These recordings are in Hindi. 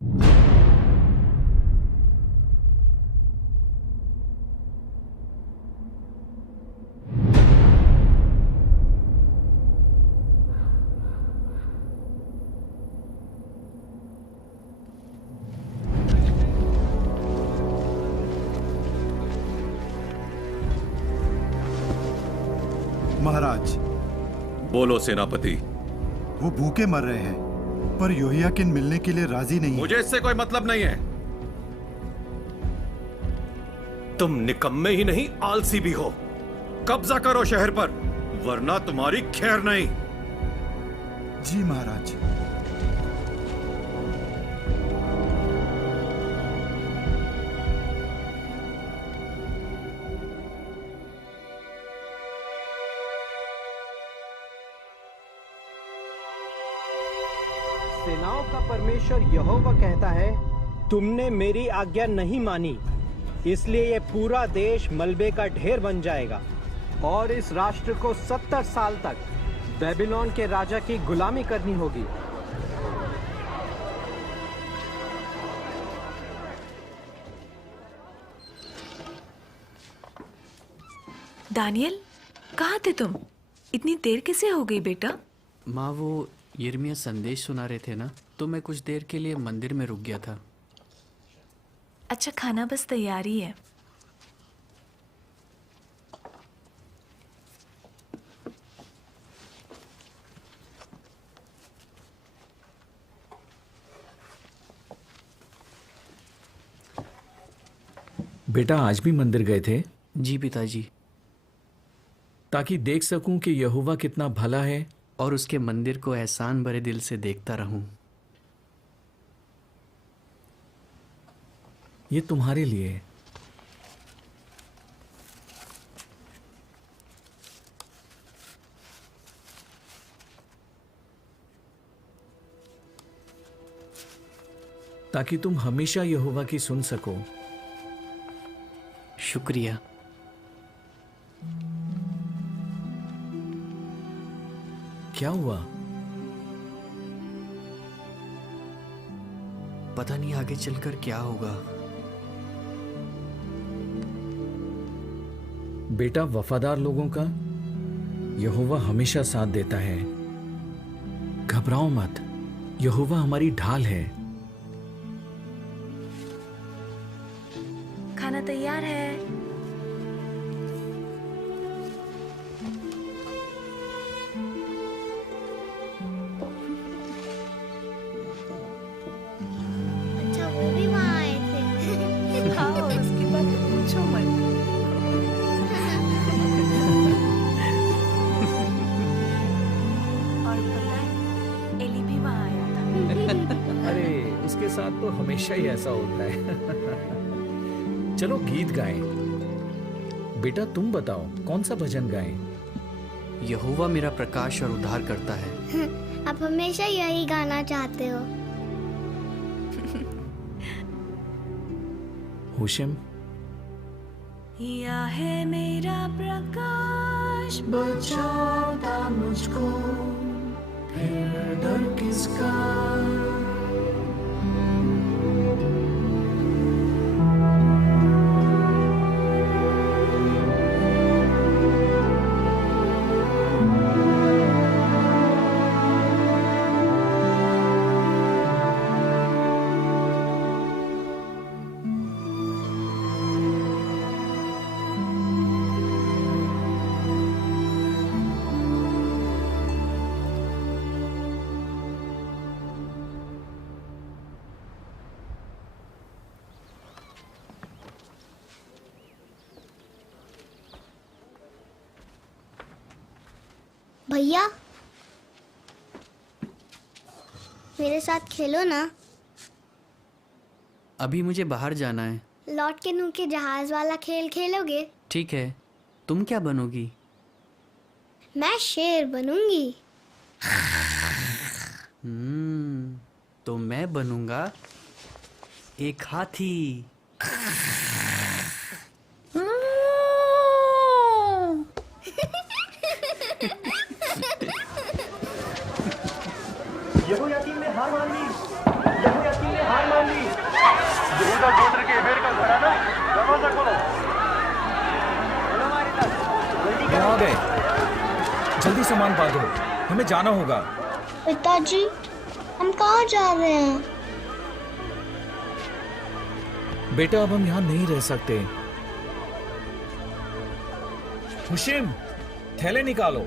महाराज, बोलो सेनापति। वो भूखे मर रहे हैं, पर योहियाकिन मिलने के लिए राजी नहीं है। मुझे इससे कोई मतलब नहीं है। तुम निकम्मे ही नहीं, आलसी भी हो। कब्जा करो शहर पर, वरना तुम्हारी खैर नहीं। जी महाराज। सेनाओं का परमेश्वर यहोवा कहता है, तुमने मेरी आज्ञा नहीं मानी, इसलिए ये पूरा देश मलबे का ढेर बन जाएगा और इस राष्ट्र को 70 साल तक बेबीलोन के राजा की गुलामी करनी होगी। दानियल, कहाँ थे तुम? इतनी देर कैसे हो गई बेटा? माँ, वो यिर्मयाह संदेश सुना रहे थे ना, तो मैं कुछ देर के लिए मंदिर में रुक गया था। अच्छा, खाना बस तैयार ही है। बेटा, आज भी मंदिर गए थे? जी पिताजी। ताकि देख सकूं कि यहोवा कितना भला है और उसके मंदिर को एहसान भरे दिल से देखता रहूं। ये तुम्हारे लिए है। ताकि तुम हमेशा यहोवा की सुन सको। शुक्रिया। क्या हुआ? पता नहीं आगे चलकर क्या होगा। बेटा, वफादार लोगों का यहोवा हमेशा साथ देता है। घबराओ मत, यहोवा हमारी ढाल है। खाना तैयार है। अच्छा, वो भी वहाँ आए थे। हाँ, उसके बाद तो पूछो मत। और पता है, एली भी वहाँ आया था। अरे, उसके साथ तो हमेशा ही ऐसा होता है। चलो गीत गाएं। बेटा, तुम बताओ कौन सा भजन गाएं? यहोवा मेरा प्रकाश और उद्धार करता है। आप हमेशा यही गाना चाहते हो। होशम, या है मेरा प्रकाश, बचाता मुझको, फिर डर किसका। भैया, मेरे साथ खेलो ना। अभी मुझे बाहर जाना है। लौट के नू के जहाज वाला खेल खेलोगे? ठीक है। तुम क्या बनोगी? मैं शेर बनूंगी। तो मैं बनूंगा एक हाथी। यहोयाकीम ने हार मान ली। यहाँ आ गए। जल्दी सामान बांधो, हमें जाना होगा। पिताजी, हम कहाँ जा रहे हैं? बेटा अब हम यहाँ नहीं रह सकते। हुशिम, थैले निकालो।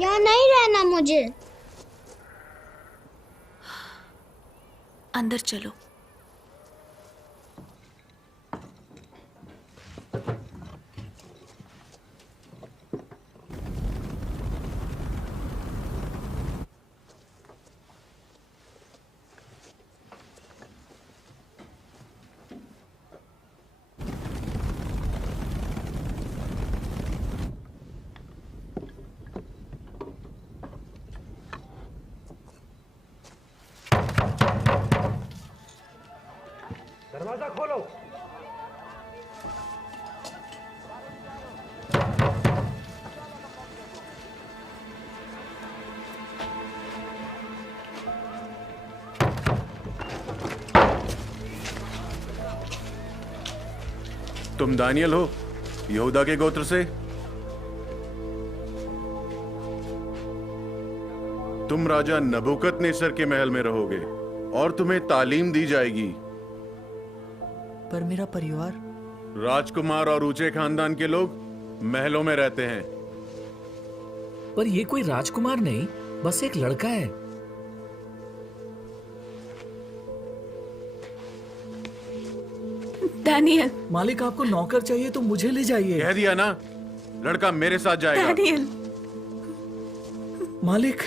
यहाँ नहीं रहना मुझे। अंदर चलो। दरवाजा खोलो। तुम दानियल हो, यहूदा के गोत्र से? तुम राजा नबूकदनेस्सर के महल में रहोगे और तुम्हें तालीम दी जाएगी। पर मेरा परिवार? राजकुमार और ऊंचे खानदान के लोग महलों में रहते हैं। पर ये कोई राजकुमार नहीं, बस एक लड़का है। दानियल, मालिक आपको नौकर चाहिए तो मुझे ले जाइए। कह दिया ना, लड़का मेरे साथ जाएगा। दानियल। मालिक,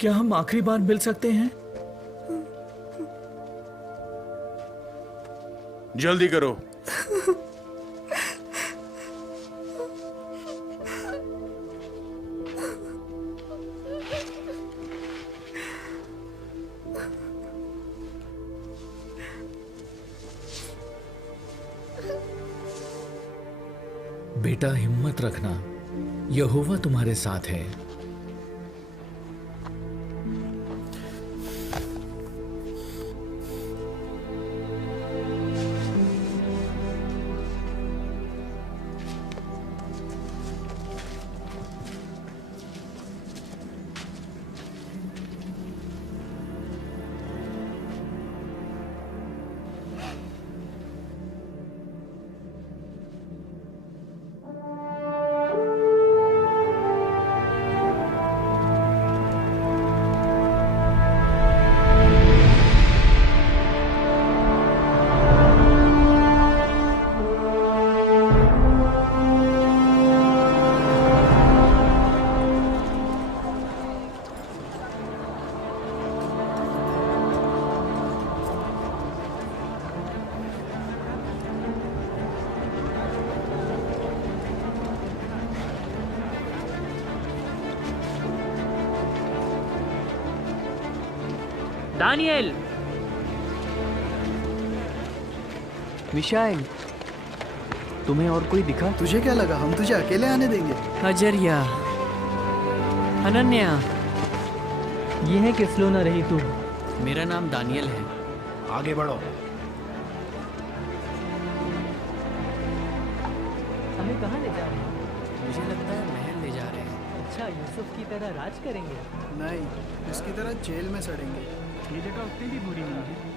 क्या हम आखिरी बार मिल सकते हैं? जल्दी करो। बेटा हिम्मत रखना, यहोवा तुम्हारे साथ है। दानियल, विशाल, तुम्हें और कोई दिखा? तुझे क्या लगा हम तुझे अकेले आने देंगे? अजरिया, अनन्या, ये है किस लो न रही तू। मेरा नाम दानियल है। आगे बढ़ो। हमें कहाँ ले जा रहे हैं? मुझे लगता है महल ले जा रहे हैं। अच्छा, यूसुफ की तरह राज करेंगे। नहीं, इसकी तरह जेल में सड़ेंगे। ये जगह उतनी भी बुरी नहीं है।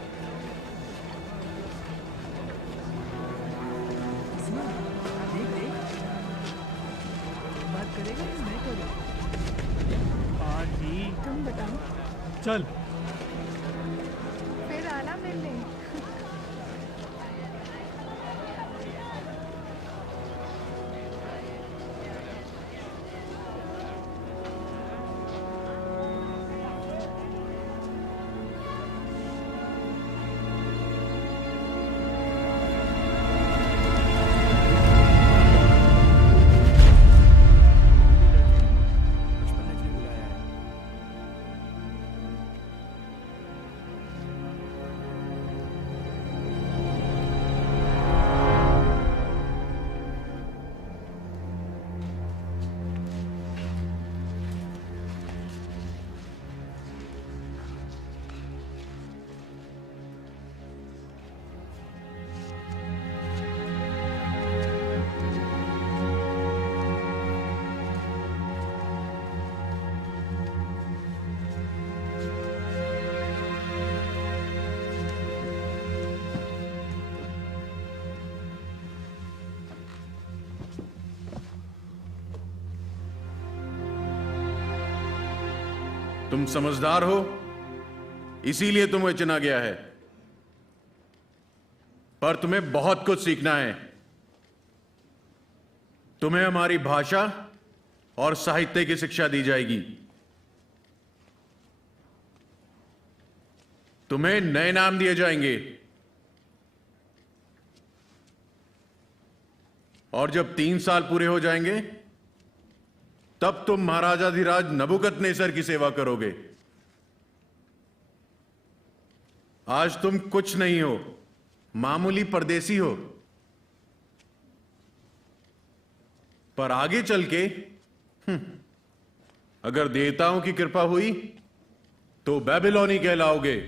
देख देख, बात करेगा कि मैं करूँ? जी तुम बताओ। चल फिर आना मिलने। तुम समझदार हो, इसीलिए तुम्हें चुना गया है, पर तुम्हें बहुत कुछ सीखना है। तुम्हें हमारी भाषा और साहित्य की शिक्षा दी जाएगी। तुम्हें नए नाम दिए जाएंगे, और जब 3 साल पूरे हो जाएंगे तब तुम महाराजाधिराज नबुकदनेस्सर की सेवा करोगे। आज तुम कुछ नहीं हो, मामूली परदेसी हो, पर आगे चल के अगर देवताओं की कृपा हुई तो बेबीलोनी कहलाओगे।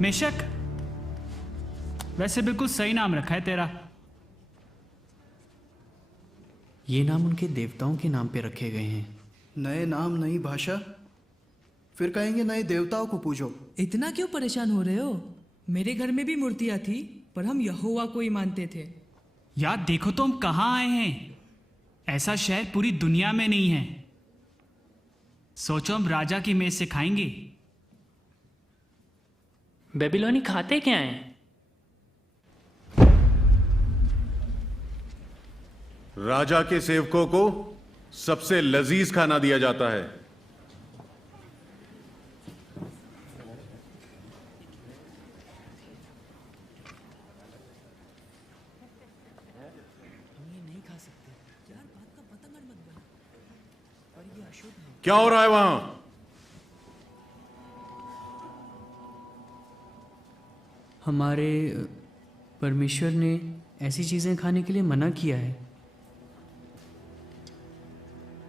मेशक, वैसे बिल्कुल सही नाम रखा है तेरा। ये नाम उनके देवताओं के नाम पे रखे गए हैं। नए नाम नई भाषा, फिर कहेंगे नए देवताओं को पूजो। इतना क्यों परेशान हो रहे हो? मेरे घर में भी मूर्तियां थी, पर हम यहोवा को ही मानते थे। यार देखो तो हम कहाँ आए हैं। ऐसा शहर पूरी दुनिया में नहीं है। सोचो हम राजा की मेज से खाएंगे। बेबीलोनी खाते क्या हैं? राजा के सेवकों को सबसे लजीज खाना दिया जाता है। क्या हो रहा है वहां? हमारे परमेश्वर ने ऐसी चीजें खाने के लिए मना किया है।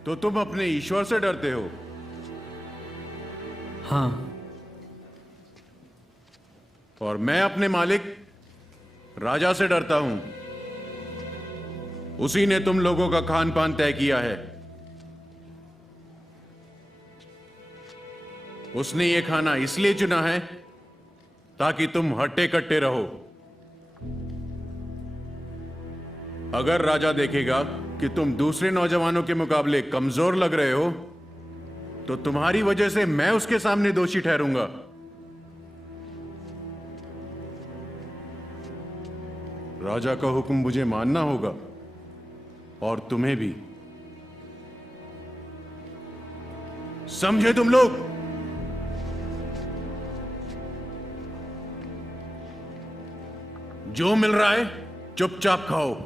तो तुम अपने ईश्वर से डरते हो? हाँ। और मैं अपने मालिक राजा से डरता हूं। उसी ने तुम लोगों का खान पान तय किया है। उसने ये खाना इसलिए चुना है ताकि तुम हट्टे कट्टे रहो। अगर राजा देखेगा कि तुम दूसरे नौजवानों के मुकाबले कमजोर लग रहे हो तो तुम्हारी वजह से मैं उसके सामने दोषी ठहरूंगा। राजा का हुक्म मुझे मानना होगा और तुम्हें भी। समझे तुम लोग? जो मिल रहा है चुपचाप खाओ।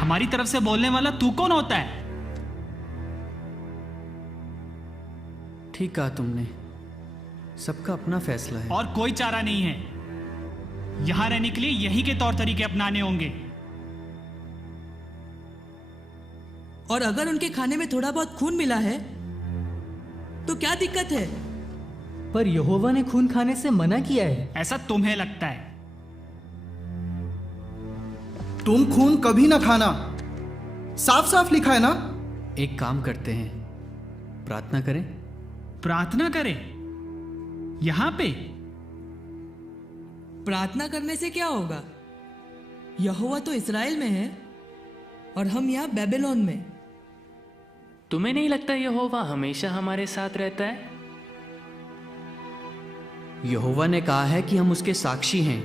हमारी तरफ से बोलने वाला तू कौन होता है? ठीक कहा तुमने, सबका अपना फैसला है। और कोई चारा नहीं है। यहां रहने के लिए यही के तौर तरीके अपनाने होंगे। और अगर उनके खाने में थोड़ा बहुत खून मिला है तो क्या दिक्कत है? पर यहोवा ने खून खाने से मना किया है। ऐसा तुम्हें लगता है। तुम खून कभी ना खाना, साफ साफ लिखा है ना। एक काम करते हैं, प्रार्थना करें। प्रार्थना करें यहां पे? प्रार्थना करने से क्या होगा? यहोवा तो इस्राएल में है और हम यहाँ बेबीलोन में। तुम्हें नहीं लगता यहोवा हमेशा हमारे साथ रहता है? यहोवा ने कहा है कि हम उसके साक्षी हैं।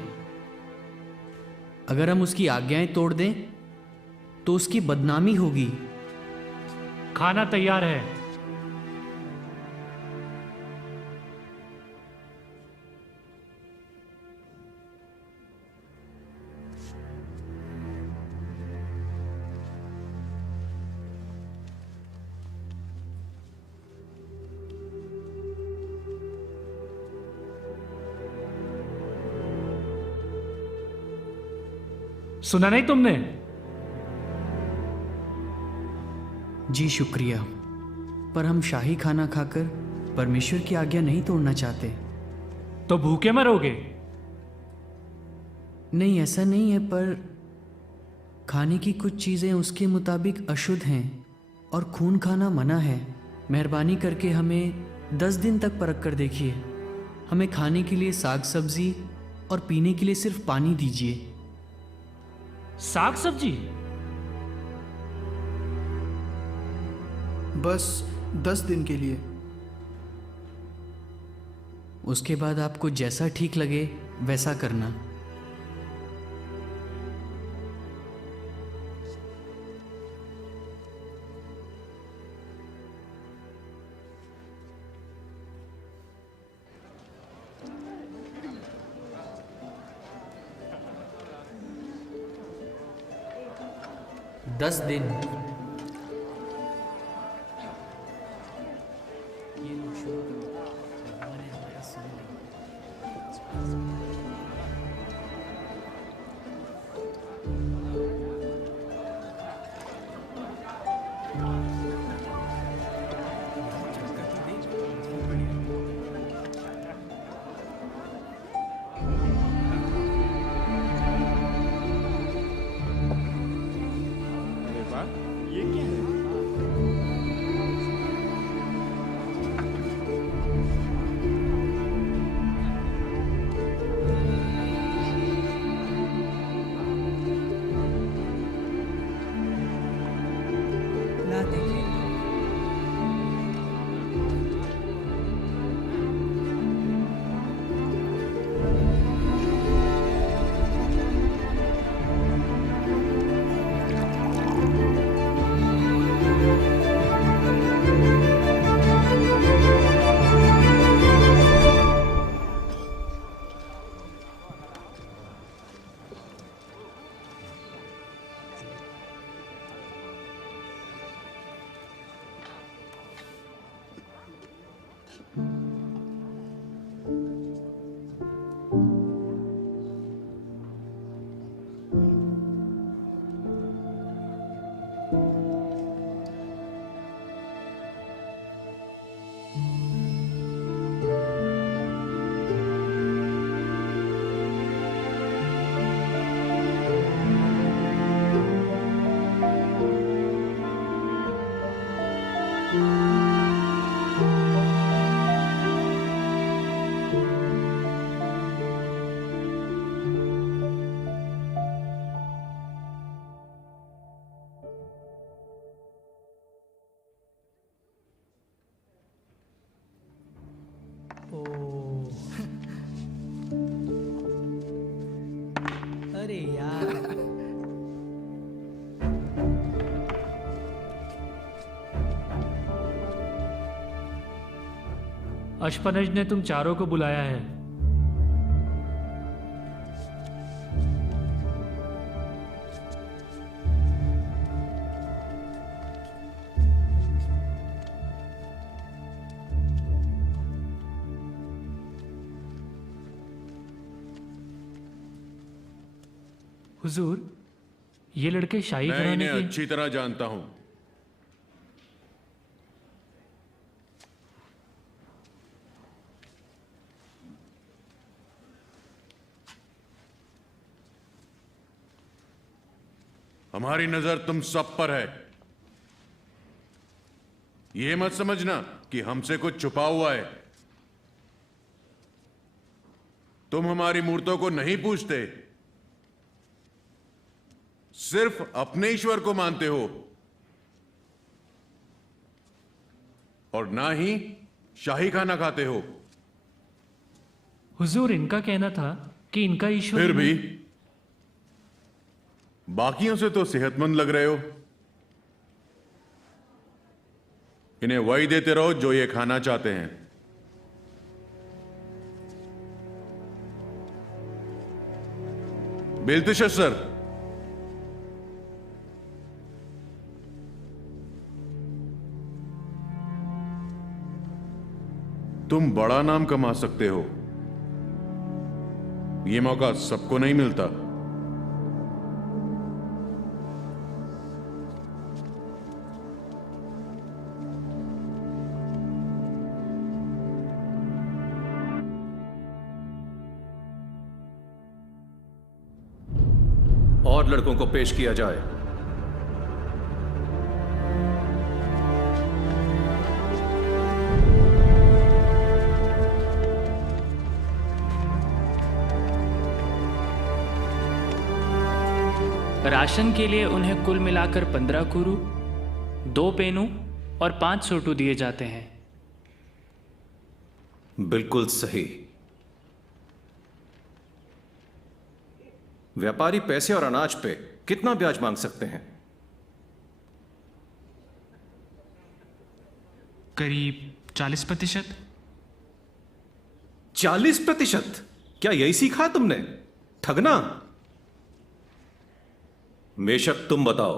अगर हम उसकी आज्ञाएं तोड़ दें तो उसकी बदनामी होगी। खाना तैयार है। सुना नहीं तुमने? जी शुक्रिया, पर हम शाही खाना खाकर परमेश्वर की आज्ञा नहीं तोड़ना चाहते। तो भूखे मरोगे? नहीं, ऐसा नहीं है, पर खाने की कुछ चीज़ें उसके मुताबिक अशुद्ध हैं और खून खाना मना है। मेहरबानी करके हमें 10 दिन तक परख कर देखिए। हमें खाने के लिए साग सब्जी और पीने के लिए सिर्फ पानी दीजिए। साग सब्जी? बस 10 दिन के लिए। उसके बाद आपको जैसा ठीक लगे वैसा करना। दस दिन। अरे यार, अशपनज ने तुम चारों को बुलाया है। हुजूर, ये लड़के शाही मैं घराने इन्हें के अच्छी तरह जानता हूं। हमारी नजर तुम सब पर है। यह मत समझना कि हमसे कुछ छुपा हुआ है। तुम हमारी मूर्तों को नहीं पूजते, सिर्फ अपने ईश्वर को मानते हो और ना ही शाही खाना खाते हो। हुजूर, इनका कहना था कि इनका ईश्वर फिर भी बाकियों से तो सेहतमंद लग रहे हो। इन्हें वही देते रहो जो ये खाना चाहते हैं। बेल्तशस्सर, तुम बड़ा नाम कमा सकते हो। यह मौका सबको नहीं मिलता। और लड़कों को पेश किया जाए। राशन के लिए उन्हें कुल मिलाकर 15 कुरु, 2 पेनू और 5 सोटू दिए जाते हैं। बिल्कुल सही। व्यापारी पैसे और अनाज पे कितना ब्याज मांग सकते हैं? करीब 40%। 40%? क्या यही सीखा तुमने? ठगना? बेशक, तुम बताओ।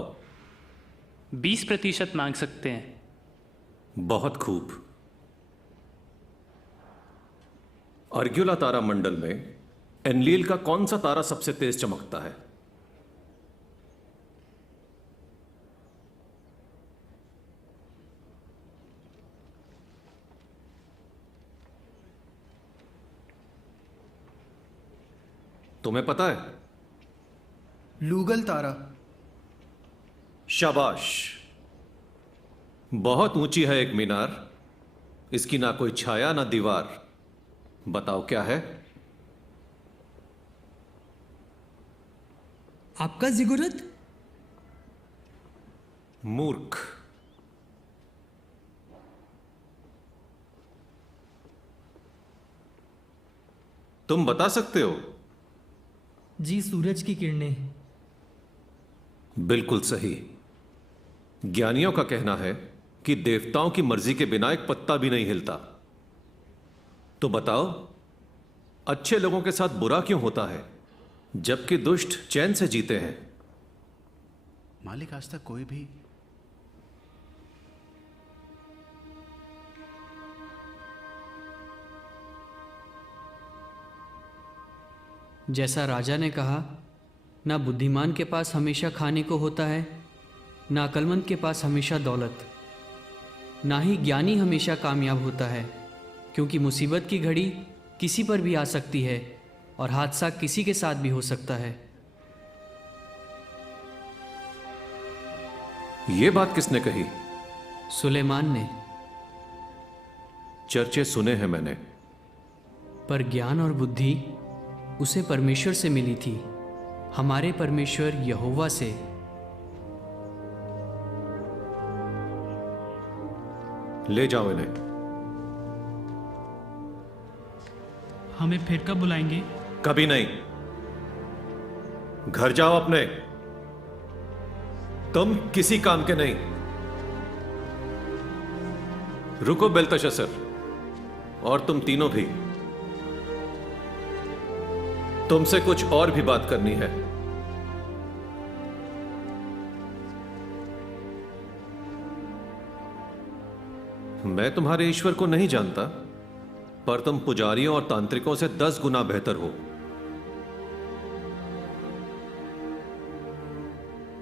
20% मांग सकते हैं। बहुत खूब। अर्ग्युला तारा मंडल में एनलील का कौन सा तारा सबसे तेज चमकता है? तुम्हें पता है? लूगल तारा। शाबाश। बहुत ऊंची है एक मीनार, इसकी ना कोई छाया ना दीवार। बताओ क्या है? आपका जिगुरत? मूर्ख। तुम बता सकते हो? जी, सूरज की किरणें। बिल्कुल सही। ज्ञानियों का कहना है कि देवताओं की मर्जी के बिना एक पत्ता भी नहीं हिलता। तो बताओ, अच्छे लोगों के साथ बुरा क्यों होता है जबकि दुष्ट चैन से जीते हैं? मालिक, आज तक कोई भी जैसा राजा ने कहा, ना बुद्धिमान के पास हमेशा खाने को होता है, ना अक्लमंद के पास हमेशा दौलत, ना ही ज्ञानी हमेशा कामयाब होता है, क्योंकि मुसीबत की घड़ी किसी पर भी आ सकती है और हादसा किसी के साथ भी हो सकता है। यह बात किसने कही? सुलेमान ने। चर्चे सुने हैं मैंने। पर ज्ञान और बुद्धि उसे परमेश्वर से मिली थी, हमारे परमेश्वर यहोवा से। ले जाओ इन्हें। हमें फिर कब बुलाएंगे? कभी नहीं। घर जाओ अपने। तुम किसी काम के नहीं। रुको बेल्तशस्सर, और तुम तीनों भी। तुमसे कुछ और भी बात करनी है। मैं तुम्हारे ईश्वर को नहीं जानता, पर तुम पुजारियों और तांत्रिकों से 10 गुना बेहतर हो।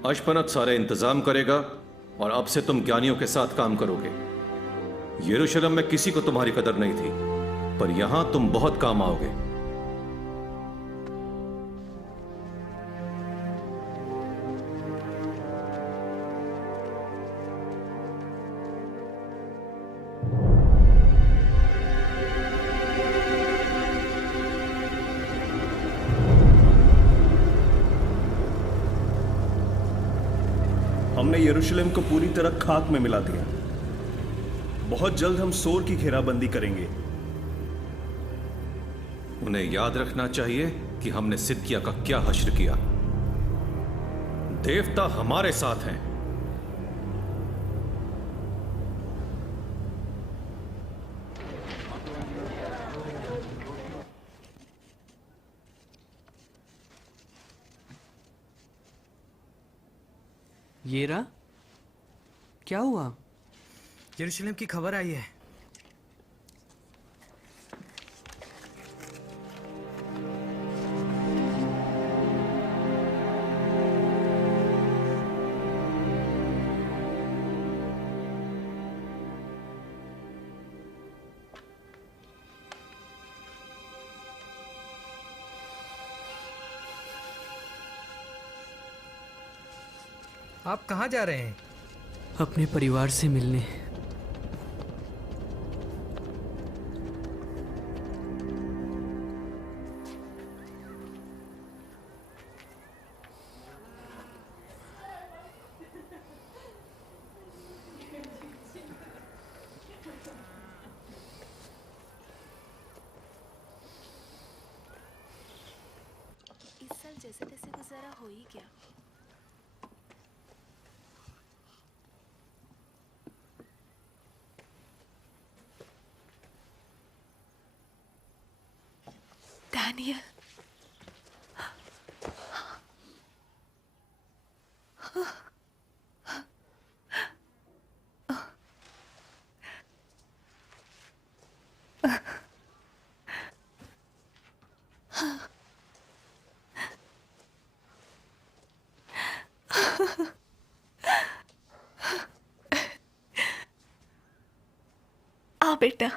अशपनत सारे इंतजाम करेगा और अब से तुम ज्ञानियों के साथ काम करोगे। यरूशलेम में किसी को तुम्हारी कदर नहीं थी, पर यहां तुम बहुत काम आओगे। हमने यरूशलेम को पूरी तरह खाक में मिला दिया। बहुत जल्द हम सोर की घेराबंदी करेंगे। उन्हें याद रखना चाहिए कि हमने सिदकिया का क्या हश्र किया। देवता हमारे साथ हैं। येरा, क्या हुआ? यरूशलेम की खबर आई है। आप कहाँ जा रहे हैं? अपने परिवार से मिलने। इस साल जैसे तैसे गुजारा हो ही गया। डैनियल, आ बेटा।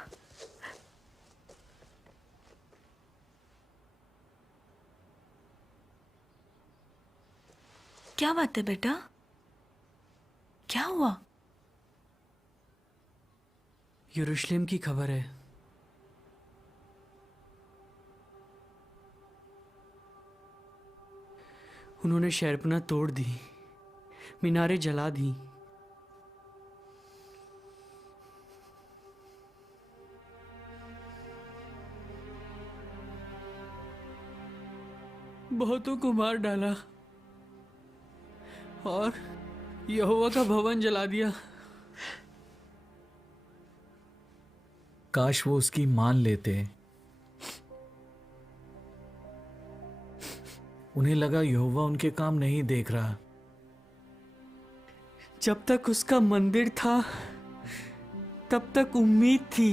क्या बात है बेटा? क्या हुआ? यरूशलेम की खबर है। उन्होंने शहरपनाह तोड़ दी, मीनारें जला दी। बहुतों को मार डाला और यहोवा का भवन जला दिया। काश वो उसकी मान लेते। उन्हें लगा यहोवा उनके काम नहीं देख रहा। जब तक उसका मंदिर था तब तक उम्मीद थी।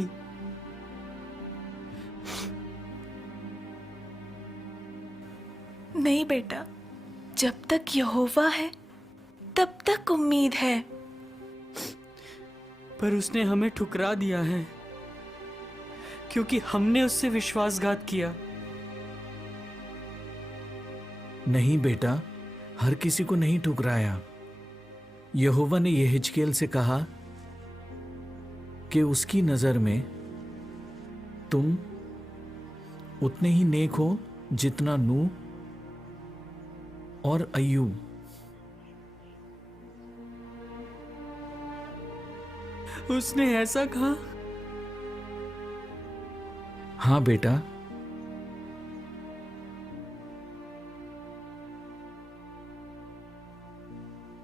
नहीं बेटा, जब तक यहोवा है तब तक उम्मीद है। पर उसने हमें ठुकरा दिया है क्योंकि हमने उससे विश्वासघात किया। नहीं बेटा, हर किसी को नहीं ठुकराया। यहोवा ने यहेजकेल से कहा कि उसकी नजर में तुम उतने ही नेक हो जितना नूह और अय्यूब। उसने ऐसा कहा? हाँ बेटा,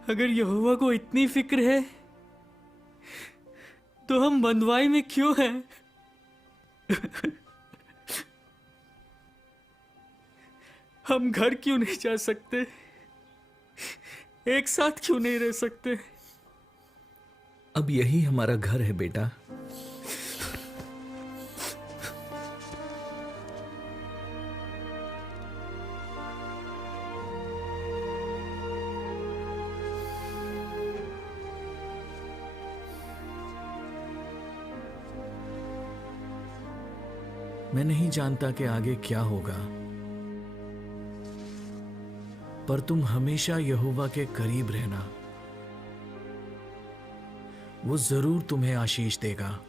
अगर यहोवा को इतनी फिक्र है तो हम बंधुआई में क्यों हैं? हम घर क्यों नहीं जा सकते? एक साथ क्यों नहीं रह सकते? अब यही हमारा घर है बेटा। मैं नहीं जानता कि आगे क्या होगा, पर तुम हमेशा यहोवा के करीब रहना। वो जरूर तुम्हें आशीष देगा।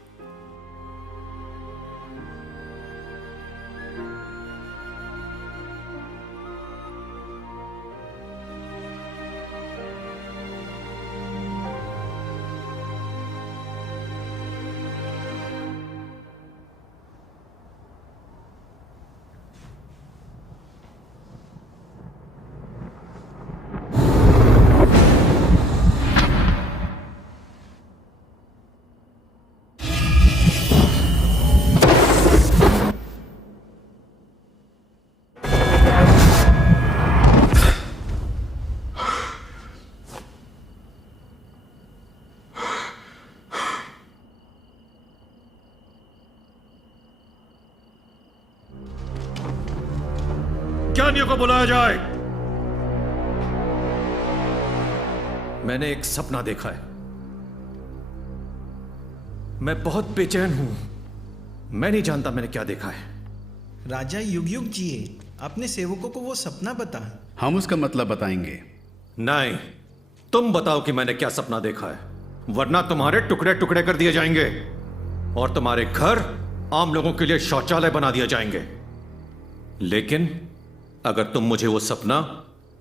ज्ञानियों को बुलाया जाए। मैंने एक सपना देखा है। मैं बहुत बेचैन हूं। मैं नहीं जानता मैंने क्या देखा है। राजा युग युग जिए, अपने सेवकों को वो सपना बता। हम उसका मतलब बताएंगे। नहीं, तुम बताओ कि मैंने क्या सपना देखा है, वरना तुम्हारे टुकड़े टुकड़े कर दिए जाएंगे और तुम्हारे घर आम लोगों के लिए शौचालय बना दिए जाएंगे। लेकिन अगर तुम मुझे वो सपना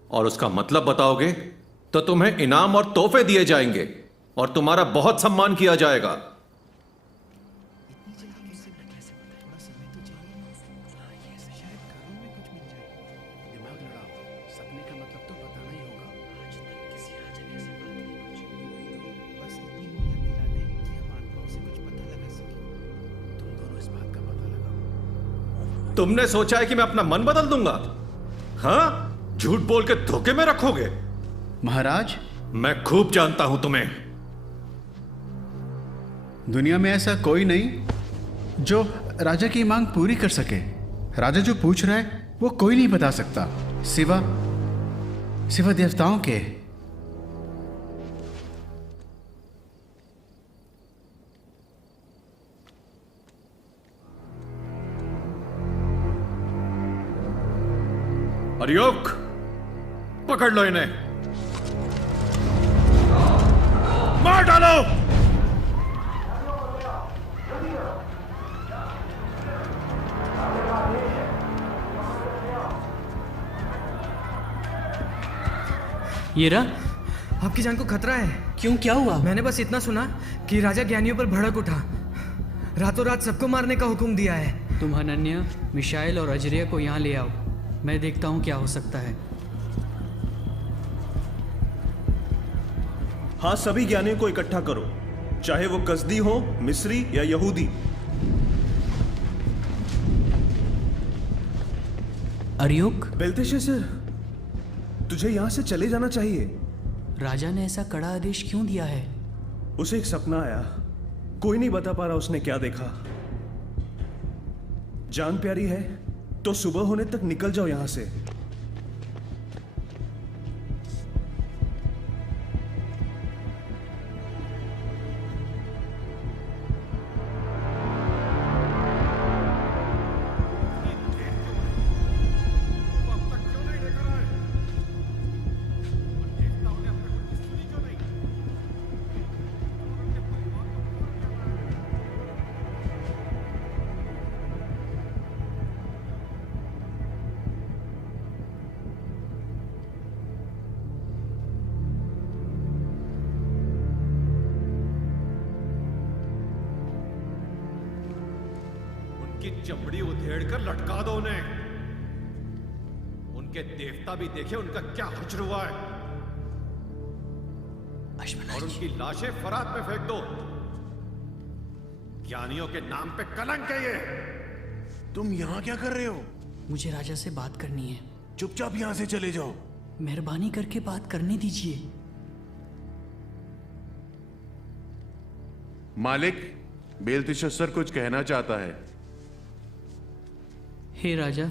और उसका मतलब बताओगे तो तुम्हें इनाम और तोहफे दिए जाएंगे और तुम्हारा बहुत सम्मान किया जाएगा। तुमने सोचा है कि मैं अपना मन बदल दूंगा? हाँ, झूठ बोल के धोखे में रखोगे? महाराज, मैं खूब जानता हूं तुम्हें। दुनिया में ऐसा कोई नहीं जो राजा की मांग पूरी कर सके। राजा जो पूछ रहा है वो कोई नहीं बता सकता, सिवा देवताओं के। अरियोक, पकड़ लो इन्हें, मार डालो। ये रहा। आपकी जान को खतरा है। क्यों, क्या हुआ? मैंने बस इतना सुना कि राजा ज्ञानियों पर भड़क उठा, रातों रात सबको मारने का हुक्म दिया है। तुम हनन्या, मिशाइल और अजरिया को यहाँ ले आओ। मैं देखता हूँ क्या हो सकता है। हाँ, सभी ज्ञानियों को इकट्ठा करो, चाहे वो कसदी हो, मिस्री या यहूदी। अरियोक, बेल्तेशस्सर, तुझे यहां से चले जाना चाहिए। राजा ने ऐसा कड़ा आदेश क्यों दिया है? उसे एक सपना आया, कोई नहीं बता पा रहा उसने क्या देखा। जान प्यारी है तो सुबह होने तक निकल जाओ यहां से। उनकी चमड़ी उधेड़ कर लटका दो उन्हें। उनके देवता भी देखे उनका क्या हश्र हुआ है। और उनकी लाशें फरात में फेंक दो। ज्ञानियों के नाम पे कलंक है ये। तुम यहां क्या कर रहे हो? मुझे राजा से बात करनी है। चुपचाप यहां से चले जाओ। मेहरबानी करके बात करने दीजिए। मालिक, बेल्तशस्सर कुछ कहना चाहता है। हे राजा,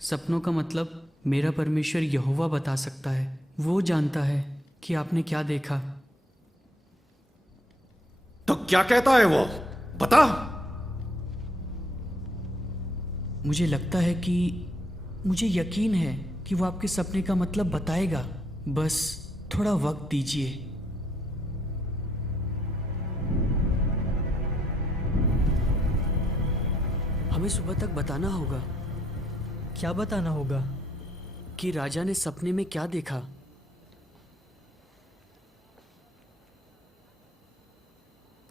सपनों का मतलब मेरा परमेश्वर यहोवा बता सकता है। वो जानता है कि आपने क्या देखा। तो क्या कहता है वो? बता। मुझे लगता है कि मुझे यकीन है कि वो आपके सपने का मतलब बताएगा। बस थोड़ा वक्त दीजिए। हमें सुबह तक बताना होगा। क्या बताना होगा? कि राजा ने सपने में क्या देखा।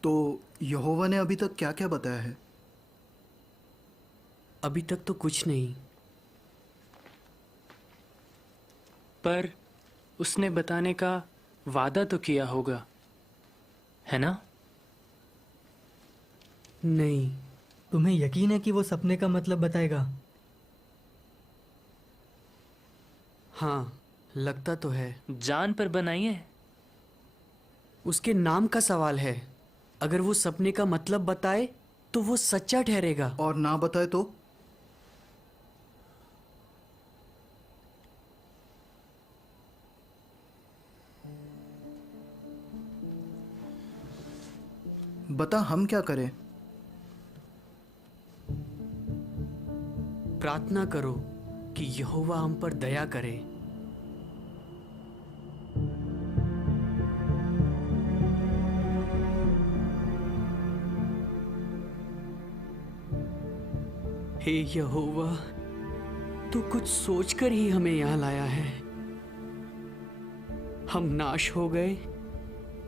तो यहोवा ने अभी तक क्या क्या बताया है? अभी तक तो कुछ नहीं। पर उसने बताने का वादा तो किया होगा, है ना? नहीं। तुम्हें यकीन है कि वो सपने का मतलब बताएगा? हाँ, लगता तो है। जान पर बनाइए। उसके नाम का सवाल है। अगर वो सपने का मतलब बताए तो वो सच्चा ठहरेगा। और ना बताए तो? बता, हम क्या करें? प्रार्थना करो कि यहोवा हम पर दया करे। हे यहोवा, तू कुछ सोचकर ही हमें यहां लाया है। हम नाश हो गए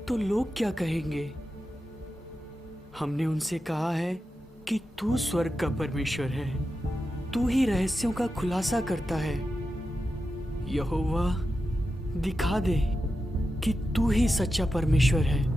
तो लोग क्या कहेंगे? हमने उनसे कहा है कि तू स्वर्ग का परमेश्वर है। तू ही रहस्यों का खुलासा करता है। यहोवा, दिखा दे कि तू ही सच्चा परमेश्वर है।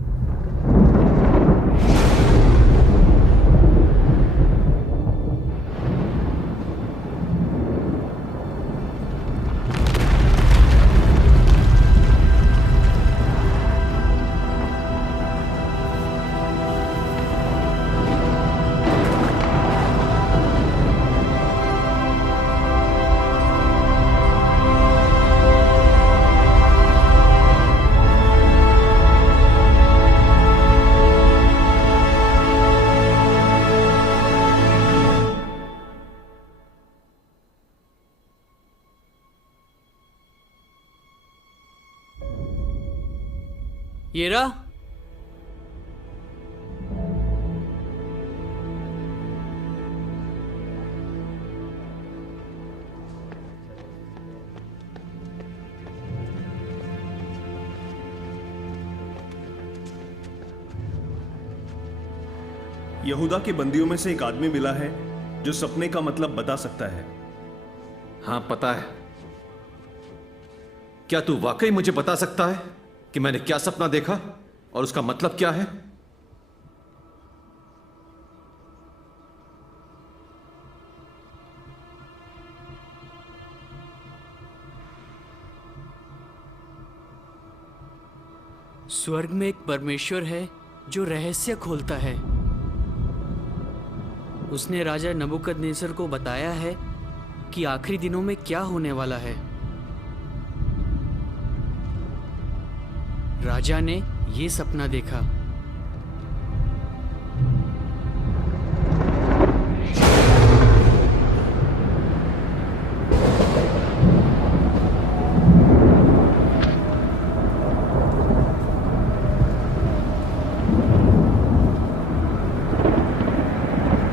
ये रहा। यहूदा के बंदियों में से एक आदमी मिला है जो सपने का मतलब बता सकता है। हाँ, पता है। क्या तू वाकई मुझे बता सकता है कि मैंने क्या सपना देखा और उसका मतलब क्या है? स्वर्ग में एक परमेश्वर है जो रहस्य खोलता है। उसने राजा नबूकदनेस्सर को बताया है कि आखिरी दिनों में क्या होने वाला है। राजा ने ये सपना देखा।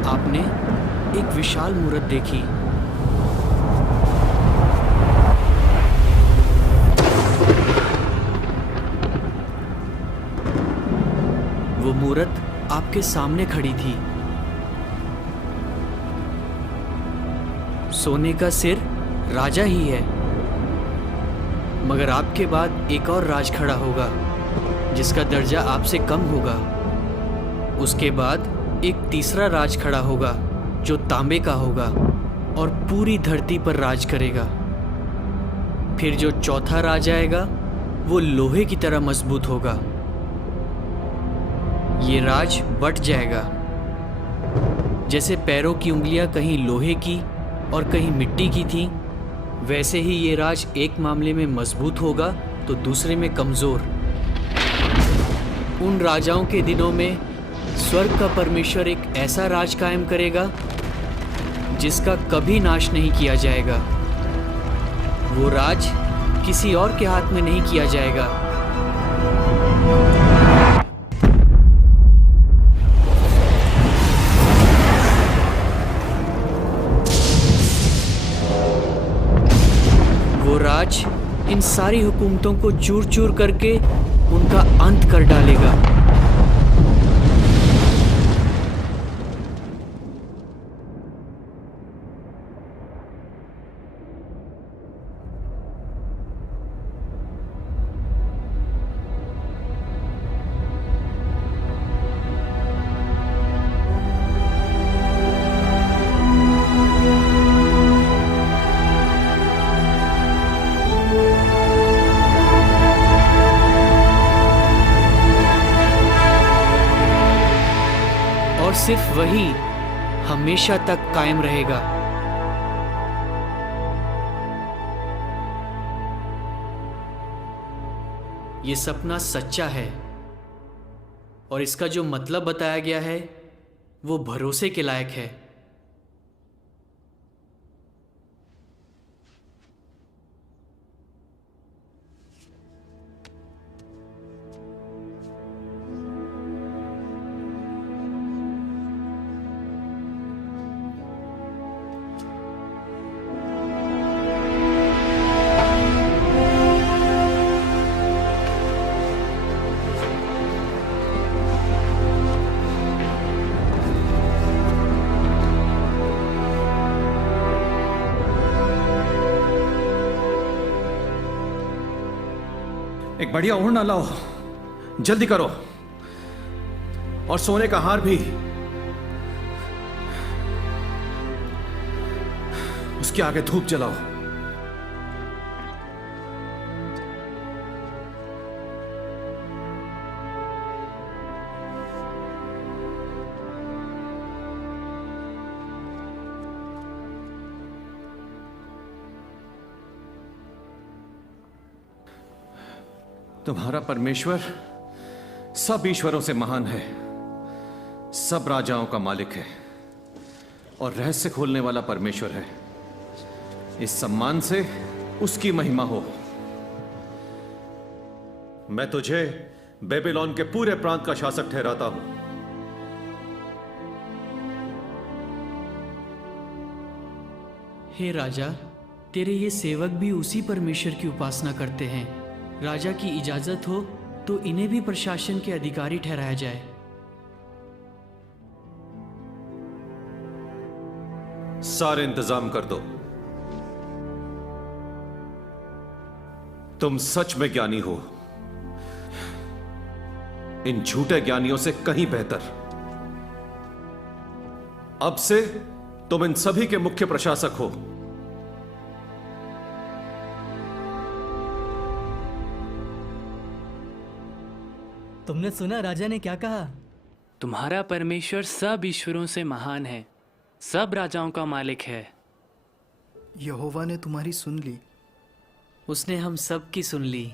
आपने एक विशाल मूरत देखी। वो मूरत आपके सामने खड़ी थी। सोने का सिर राजा ही है, मगर आपके बाद एक और राज खड़ा होगा जिसका दर्जा आपसे कम होगा। उसके बाद एक तीसरा राज खड़ा होगा जो तांबे का होगा और पूरी धरती पर राज करेगा। फिर जो चौथा राज आएगा वो लोहे की तरह मजबूत होगा। ये राज बट जाएगा। जैसे पैरों की उंगलियां कहीं लोहे की और कहीं मिट्टी की थीं, वैसे ही ये राज एक मामले में मजबूत होगा तो दूसरे में कमज़ोर। उन राजाओं के दिनों में स्वर्ग का परमेश्वर एक ऐसा राज कायम करेगा जिसका कभी नाश नहीं किया जाएगा। वो राज किसी और के हाथ में नहीं किया जाएगा। वो राज इन सारी हुकूमतों को चूर चूर करके उनका अंत कर डालेगा। सिर्फ वही हमेशा तक कायम रहेगा। ये सपना सच्चा है और इसका जो मतलब बताया गया है वो भरोसे के लायक है। एक बढ़िया ओढ़ना लाओ, जल्दी करो। और सोने का हार भी। उसके आगे धूप जलाओ। तुम्हारा परमेश्वर सब ईश्वरों से महान है, सब राजाओं का मालिक है और रहस्य खोलने वाला परमेश्वर है। इस सम्मान से उसकी महिमा हो। मैं तुझे बेबीलोन के पूरे प्रांत का शासक ठहराता हूं। हे राजा, तेरे ये सेवक भी उसी परमेश्वर की उपासना करते हैं। राजा की इजाजत हो तो इन्हें भी प्रशासन के अधिकारी ठहराया जाए। सारे इंतजाम कर दो। तुम सच में ज्ञानी हो, इन झूठे ज्ञानियों से कहीं बेहतर। अब से तुम इन सभी के मुख्य प्रशासक हो। तुमने सुना राजा ने क्या कहा? तुम्हारा परमेश्वर सब ईश्वरों से महान है, सब राजाओं का मालिक है। यहोवा ने तुम्हारी सुन ली। उसने हम सब की सुन ली।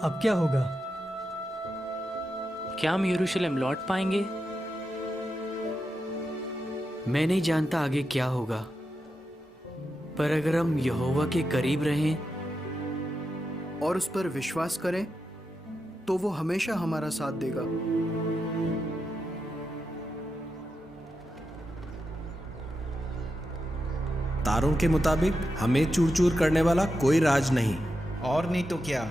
अब क्या होगा? क्या हम यरूशलेम लौट पाएंगे? मैं नहीं जानता आगे क्या होगा, पर अगर हम यहोवा के करीब रहें और उस पर विश्वास करें तो वो हमेशा हमारा साथ देगा। तारों के मुताबिक हमें चूर चूर करने वाला कोई राज नहीं। और नहीं तो क्या।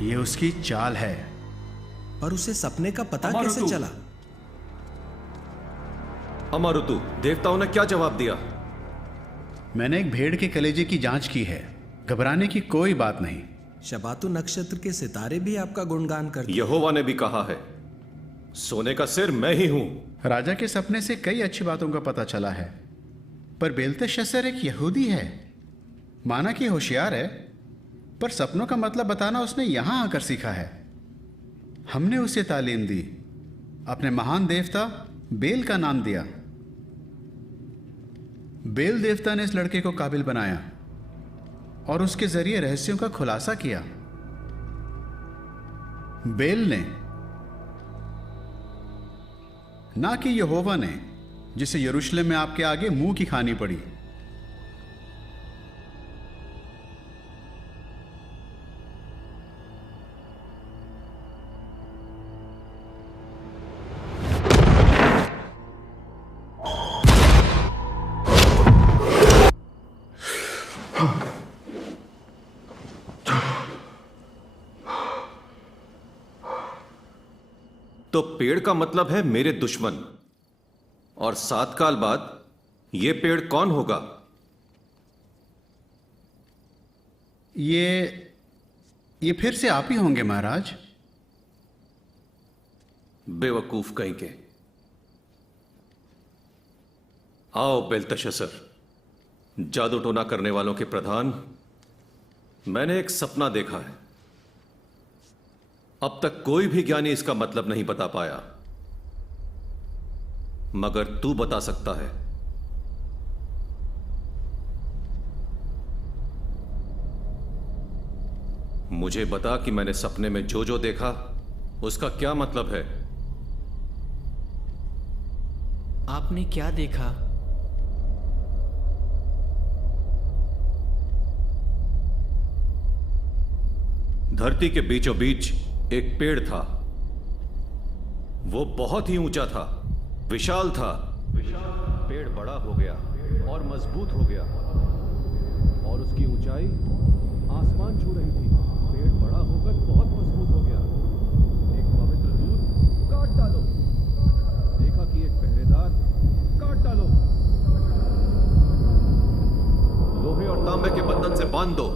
ये उसकी चाल है। पर उसे सपने का पता अमारुतु। कैसे चला? अमारुतु, देवताओं ने क्या जवाब दिया? मैंने एक भेड़ के कलेजे की जांच की है, घबराने की कोई बात नहीं। शबातु नक्षत्र के सितारे भी आपका गुणगान करते हैं। यहोवा ने भी कहा है, सोने का सिर मैं ही हूं। राजा के सपने से कई अच्छी बातों का पता चला है, पर बेलतशस्सर एक यहूदी है। माना कि होशियार है, पर सपनों का मतलब बताना उसने यहां आकर सीखा है। हमने उसे तालीम दी, अपने महान देवता बेल का नाम दिया। बेल देवता ने इस लड़के को काबिल बनाया और उसके जरिए रहस्यों का खुलासा किया। बेल ने, ना कि यहोवा ने, जिसे यरूशलेम में आपके आगे मुंह की खानी पड़ी। तो पेड़ का मतलब है मेरे दुश्मन, और 7 काल बाद यह पेड़ कौन होगा? ये फिर से आप ही होंगे महाराज। बेवकूफ कहीं के। आओ बेलतशस्सर, जादू टोना करने वालों के प्रधान, मैंने एक सपना देखा है। अब तक कोई भी ज्ञानी इसका मतलब नहीं बता पाया, मगर तू बता सकता है। मुझे बता कि मैंने सपने में जो जो देखा उसका क्या मतलब है। आपने क्या देखा? धरती के बीचों बीच एक पेड़ था। वो बहुत ही ऊंचा था, विशाल था। पेड़ बड़ा हो गया और मजबूत हो गया, और उसकी ऊंचाई आसमान छू रही थी। पेड़ बड़ा होकर बहुत मजबूत हो गया। एक पवित्र दूत काट डालो। देखा कि एक पहरेदार काट डालो। लोहे और तांबे के बंधन से बांध दो।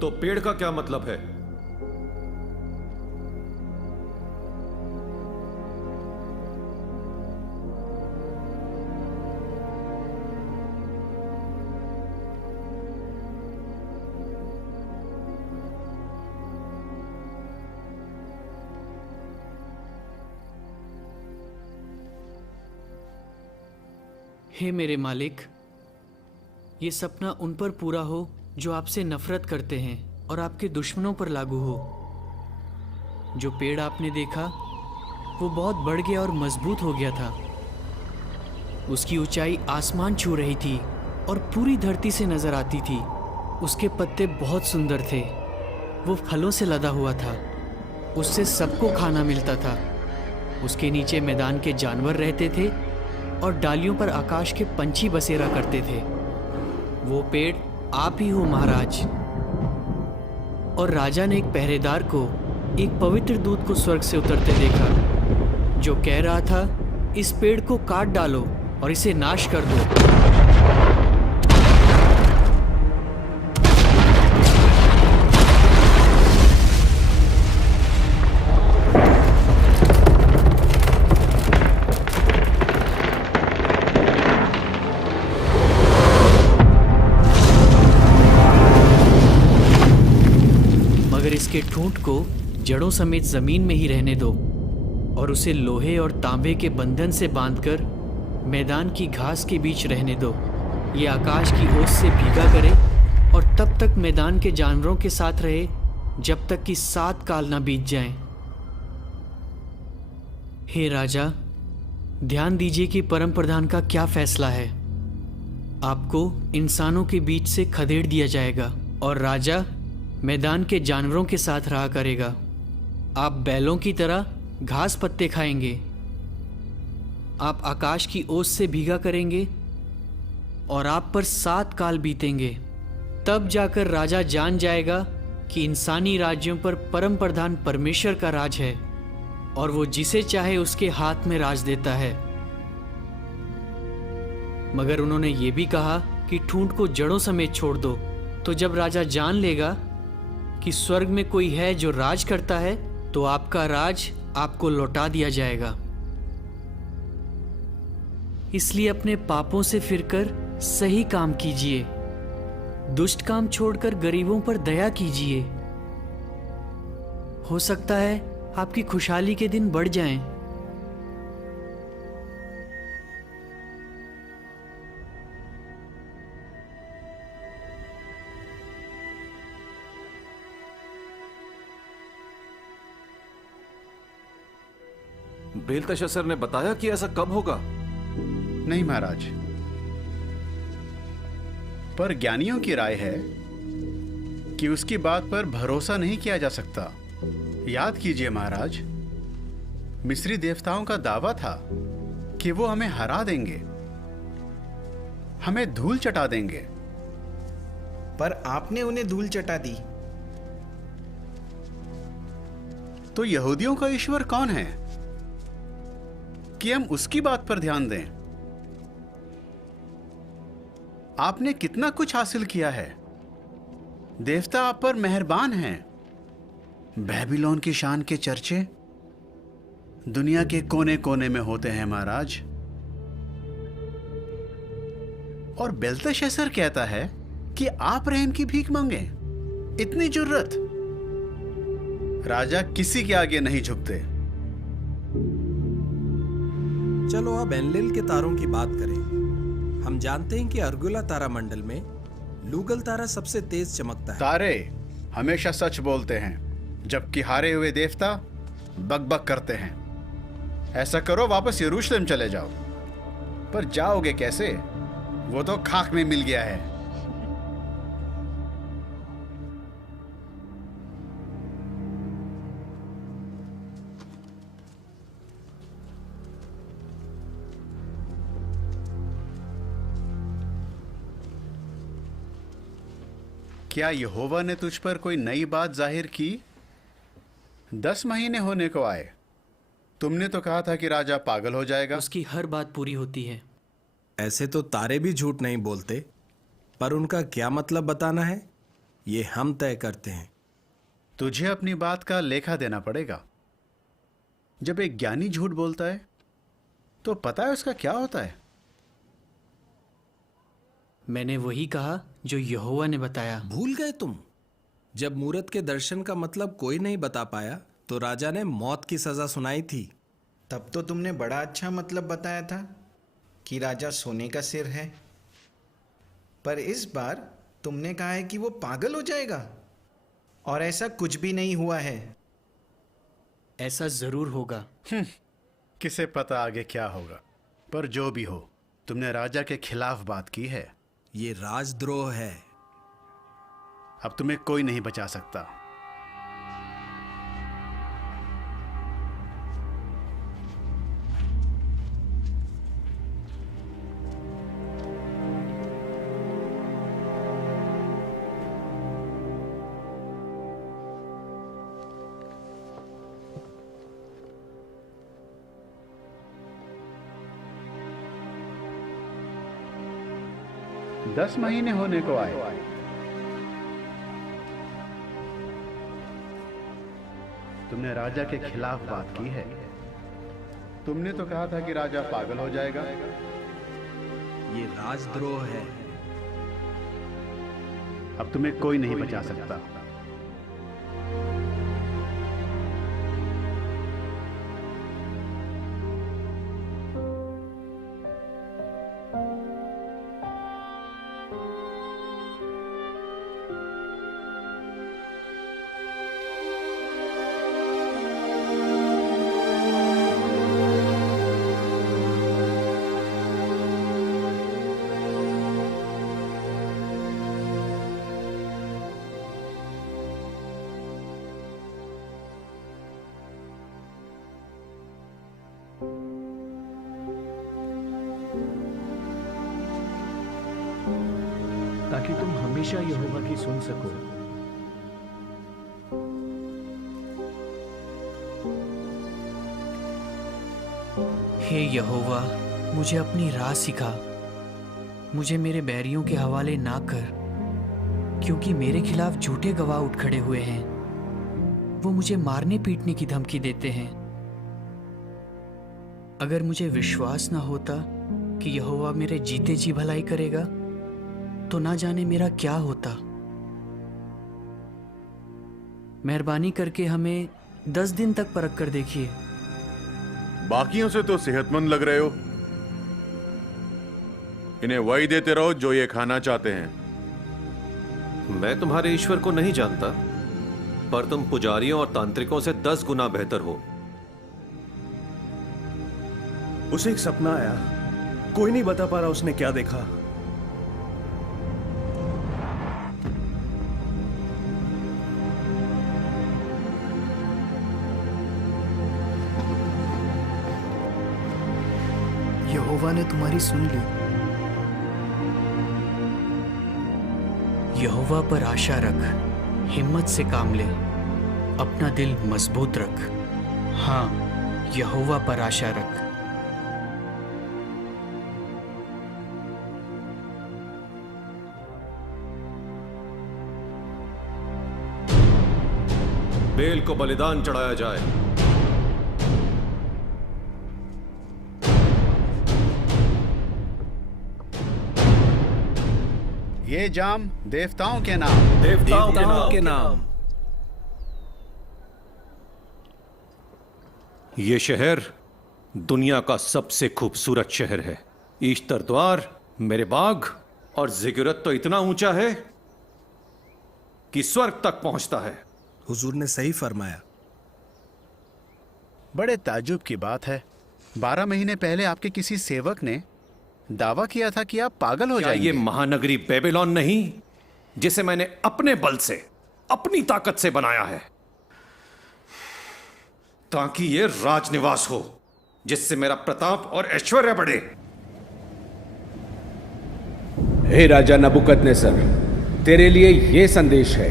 तो पेड़ का क्या मतलब है? हे मेरे मालिक, ये सपना उन पर पूरा हो जो आपसे नफरत करते हैं और आपके दुश्मनों पर लागू हो। जो पेड़ आपने देखा वो बहुत बढ़ गया और मजबूत हो गया था। उसकी ऊंचाई आसमान छू रही थी और पूरी धरती से नजर आती थी। उसके पत्ते बहुत सुंदर थे। वो फलों से लदा हुआ था। उससे सबको खाना मिलता था। उसके नीचे मैदान के जानवर रहते थे और डालियों पर आकाश के पंछी बसेरा करते थे। वो पेड़ आप ही हो महाराज। और राजा ने एक पहरेदार को एक पवित्र दूत को स्वर्ग से उतरते देखा, जो कह रहा था, इस पेड़ को काट डालो और इसे नाश कर दो। इसके ठूंठ को जड़ों समेत जमीन में ही रहने दो और उसे लोहे और तांबे के बंधन से बांधकर मैदान की घास के बीच रहने दो। ये आकाश की ओस से भीगा करे और तब तक मैदान के जानवरों के साथ रहे जब तक कि 7 काल ना बीत जाएं। हे राजा, ध्यान दीजिए कि परम प्रधान का क्या फैसला है। आपको इंसानों के बीच से खदेड़ दिया जाएगा और राजा मैदान के जानवरों के साथ रहा करेगा। आप बैलों की तरह घास पत्ते खाएंगे। आप आकाश की ओस से भीगा करेंगे और आप पर 7 काल बीतेंगे। तब जाकर राजा जान जाएगा कि इंसानी राज्यों पर परम प्रधान परमेश्वर का राज है और वो जिसे चाहे उसके हाथ में राज देता है। मगर उन्होंने ये भी कहा कि ठूंठ को जड़ों समेत छोड़ दो। तो जब राजा जान लेगा कि स्वर्ग में कोई है जो राज करता है, तो आपका राज आपको लौटा दिया जाएगा। इसलिए अपने पापों से फिरकर सही काम कीजिए, दुष्ट काम छोड़कर गरीबों पर दया कीजिए। हो सकता है आपकी खुशहाली के दिन बढ़ जाएं। बेलतशस्सर ने बताया कि ऐसा कब होगा? नहीं महाराज, पर ज्ञानियों की राय है कि उसकी बात पर भरोसा नहीं किया जा सकता। याद कीजिए महाराज, मिस्री देवताओं का दावा था कि वो हमें हरा देंगे, हमें धूल चटा देंगे। पर आपने उन्हें धूल चटा दी। तो यहूदियों का ईश्वर कौन है कि हम उसकी बात पर ध्यान दें? आपने कितना कुछ हासिल किया है। देवता आप पर मेहरबान हैं। बेबीलोन की शान के चर्चे दुनिया के कोने कोने में होते हैं महाराज। और बेलतशस्सर कहता है कि आप रहम की भीख मांगे। इतनी जुर्रत! राजा किसी के आगे नहीं झुकते। चलो अब एनलिल के तारों की बात करें। हम जानते हैं कि अर्गुला तारा मंडल में लूगल तारा सबसे तेज चमकता है। तारे हमेशा सच बोलते हैं, जबकि हारे हुए देवता बकबक करते हैं। ऐसा करो, वापस यरूशलेम चले जाओ। पर जाओगे कैसे? वो तो खाक में मिल गया है। क्या यहोवा ने तुझ पर कोई नई बात जाहिर की? 10 महीने होने को आए। तुमने तो कहा था कि राजा पागल हो जाएगा। उसकी हर बात पूरी होती है। ऐसे तो तारे भी झूठ नहीं बोलते, पर उनका क्या मतलब बताना है ये हम तय करते हैं। तुझे अपनी बात का लेखा देना पड़ेगा। जब एक ज्ञानी झूठ बोलता है तो पता है उसका क्या होता है? मैंने वही कहा जो यहोवा ने बताया। भूल गए तुम? जब मूरत के दर्शन का मतलब कोई नहीं बता पाया तो राजा ने मौत की सजा सुनाई थी। तब तो तुमने बड़ा अच्छा मतलब बताया था कि राजा सोने का सिर है। पर इस बार तुमने कहा है कि वो पागल हो जाएगा, और ऐसा कुछ भी नहीं हुआ है। ऐसा जरूर होगा। किसे पता आगे क्या होगा। पर जो भी हो, तुमने राजा के खिलाफ बात की है। ये राजद्रोह है। अब तुम्हें कोई नहीं बचा सकता। दस महीने होने को आए। तुमने राजा के खिलाफ बात की है। तुमने तो कहा था कि राजा पागल हो जाएगा। ये राजद्रोह है। अब तुम्हें कोई नहीं बचा सकता। हमेशा यहोवा की सुन सको। हे यहोवा, मुझे अपनी राह सिखा। मुझे मेरे बैरियों के हवाले ना कर, क्योंकि मेरे खिलाफ झूठे गवाह उठ खड़े हुए हैं। वो मुझे मारने पीटने की धमकी देते हैं। अगर मुझे विश्वास ना होता कि यहोवा मेरे जीते जी भलाई करेगा, तो ना जाने मेरा क्या होता। मेहरबानी करके हमें 10 दिन तक परख कर देखिए। बाकियों से तो सेहतमंद लग रहे हो। इन्हें वही देते रहो जो ये खाना चाहते हैं। मैं तुम्हारे ईश्वर को नहीं जानता, पर तुम पुजारियों और तांत्रिकों से 10 गुना बेहतर हो। उसे एक सपना आया, कोई नहीं बता पा रहा उसने क्या देखा। यहोवा ने तुम्हारी सुन ली। यहोवा पर आशा रख, हिम्मत से काम ले, अपना दिल मजबूत रख। हाँ, यहोवा पर आशा रख। बेल को बलिदान चढ़ाया जाए। ये जाम देवताओं के नाम। देवताओं के नाम। ये शहर दुनिया का सबसे खूबसूरत शहर है। ईस्टर द्वार, मेरे बाग और जिगरत तो इतना ऊंचा है कि स्वर्ग तक पहुंचता है। हुजूर ने सही फरमाया। बड़े ताज्जुब की बात है, 12 महीने पहले आपके किसी सेवक ने दावा किया था कि आप पागल हो जाएंगे। ये महानगरी बेबीलोन नहीं, जिसे मैंने अपने बल से, अपनी ताकत से बनाया है, ताकि ये राजनिवास हो, जिससे मेरा प्रताप और ऐश्वर्य बढ़े। हे राजा नबूकदनेस्सर, तेरे लिए ये संदेश है।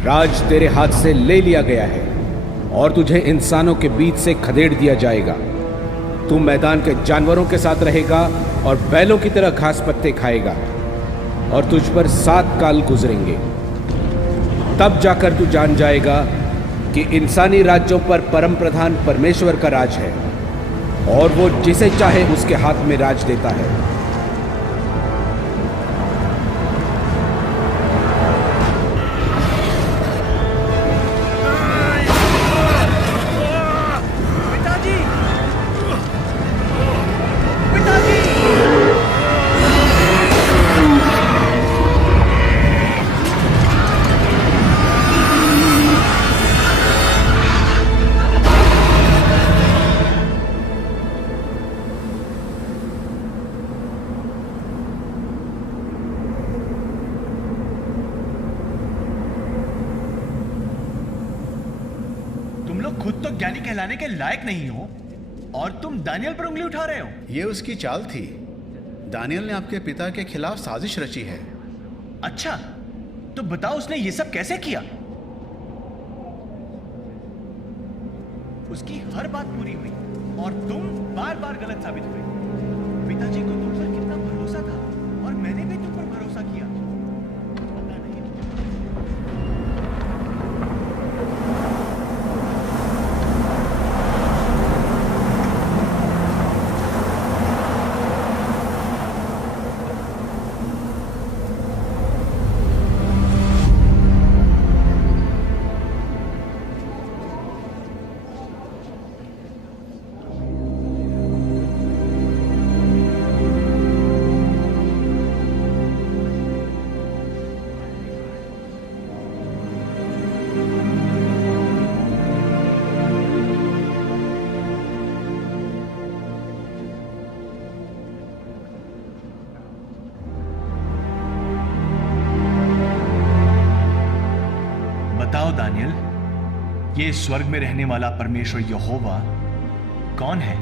राज तेरे हाथ से ले लिया गया है और तुझे इंसानों के बीच से खदेड़ दिया जाएगा। तू मैदान के जानवरों के साथ रहेगा और बैलों की तरह घास पत्ते खाएगा, और तुझ पर 7 काल गुजरेंगे। तब जाकर तू जान जाएगा कि इंसानी राज्यों पर परम प्रधान परमेश्वर का राज है, और वो जिसे चाहे उसके हाथ में राज देता है। खुद तो ज्ञानी कहलाने के लायक नहीं हो, और तुम दानियल पर उंगली उठा रहे हो। ये उसकी चाल थी। दानियल ने आपके पिता के खिलाफ साजिश रची है। अच्छा, तो बताओ उसने ये सब कैसे किया? उसकी हर बात पूरी हुई और तुम बार बार गलत साबित हुए। पिताजी को तुम पर कितना भरोसा था, और मैंने भी तुम पर भरोसा किया। बताओ दानियल, ये स्वर्ग में रहने वाला परमेश्वर यहोवा कौन है?